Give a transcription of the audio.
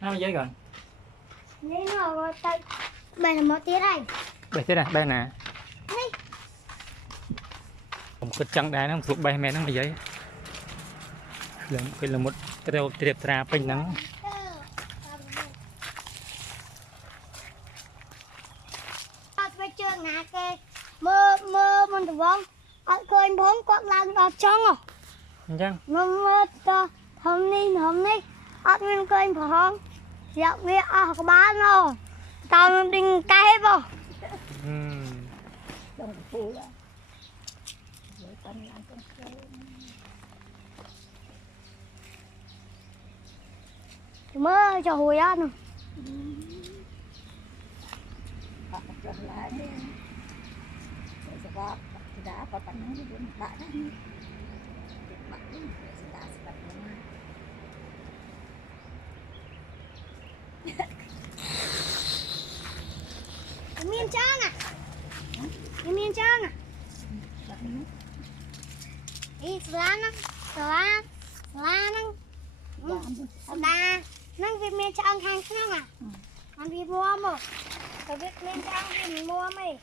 nó giấy rồi Đấy nó tay đây là một tiếng này. đây thế này đây nè một cái trắng đá nó thuộc bay mẹ nó là giấy là một cái trà pin nắngไปเจอหนาแกmơมันถูกบ้องเคยพ้องกดลังออกช่องอ่ะ chăng มันจะทำนี่มันเคยพ้องอยากเรียกออกบ้านเนาะตอนมันดึงไกลป่ะ đồng phụ là với con ăn con khơi mơ cho hồi ăn rồi hoặc là lại sẽ có đã có tận năng đi bạn đấy bạn đã sẽ đặt miên trang à miên trang à đi lá năng đa năng việc miên trang hàng không à ăn việc mua mà cái việc miên trang thì mua mày